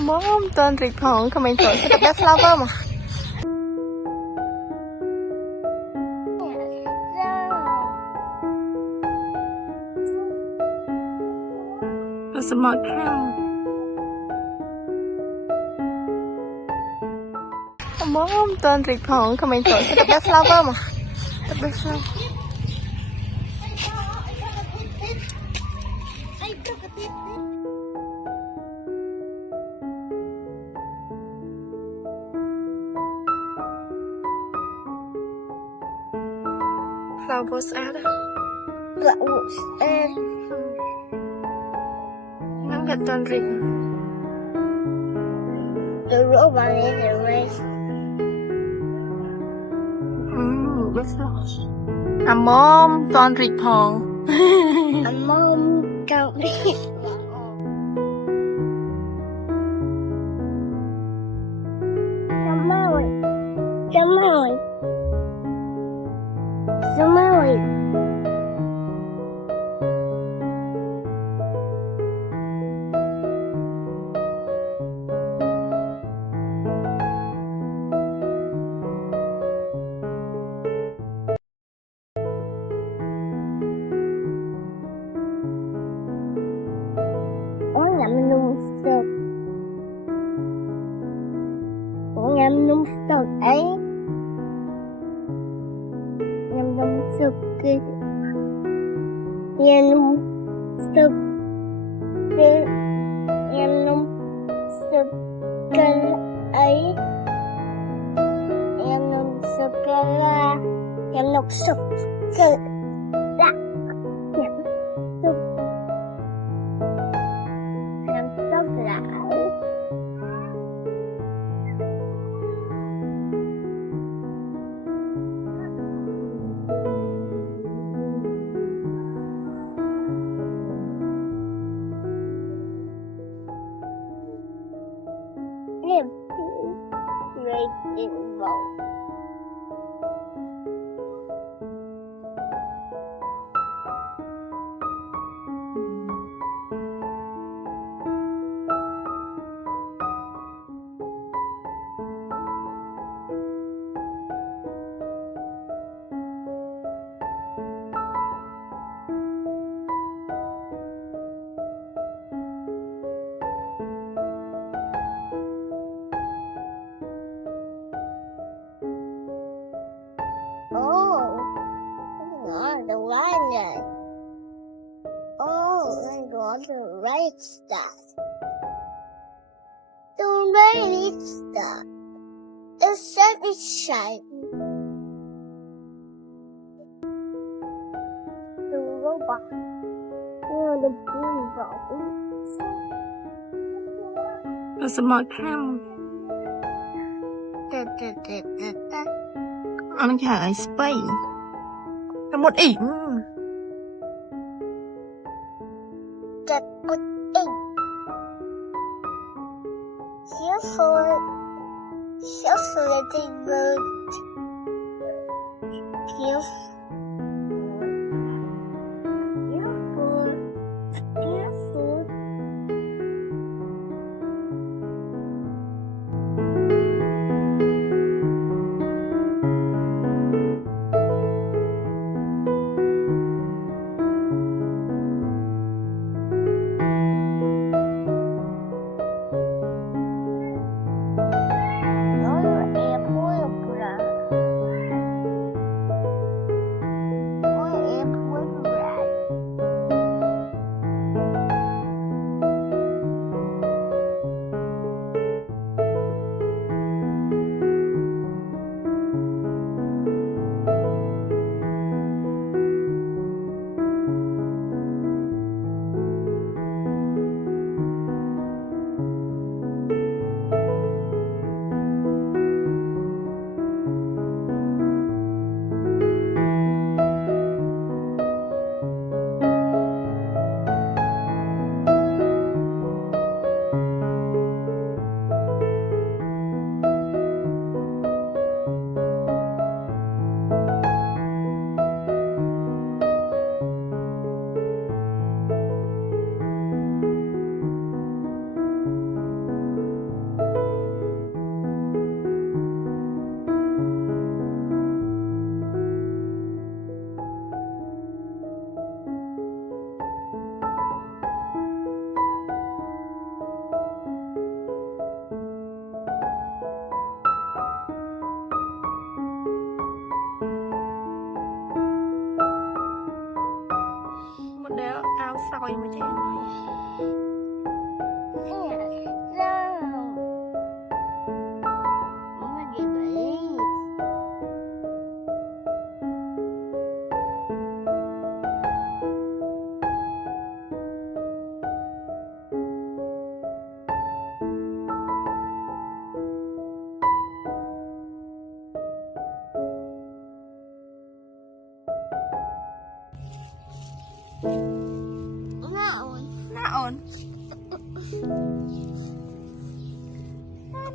Mom, don't drink pong. Come in, put the best flower mà. There's a mud cow. Mom, don't drink pong. Come in, put the best flower mà. The best flower. Flowers out. Flowers and Ngắm gặp don't drink. the robot is a race. Best flower. Mom, don't drink pong. A mom don't read. Come on. Come on. Come on. Ủa ngậm nung sực. Ủa ngậm nung sực ấy. Ngậm nung sực kia. Ngậm nung sực kia. Ngậm nung sực kia ấy. Ngậm nung sực kia là. Ngậm nung sực kia là. Ngậm sực. Ngậm sực là. Live great involved. Oh, the lion. Oh, I got the right stuff. The right stuff. The sun is shining. The robot. Oh, the blue robot. There's a mud cow. Ăn khải space. Nó một ỉ. Get good ink. Here's for letting bird. Here's for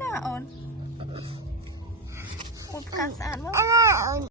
น่าอ่อนอุดการสะอาดว่า อันนั้น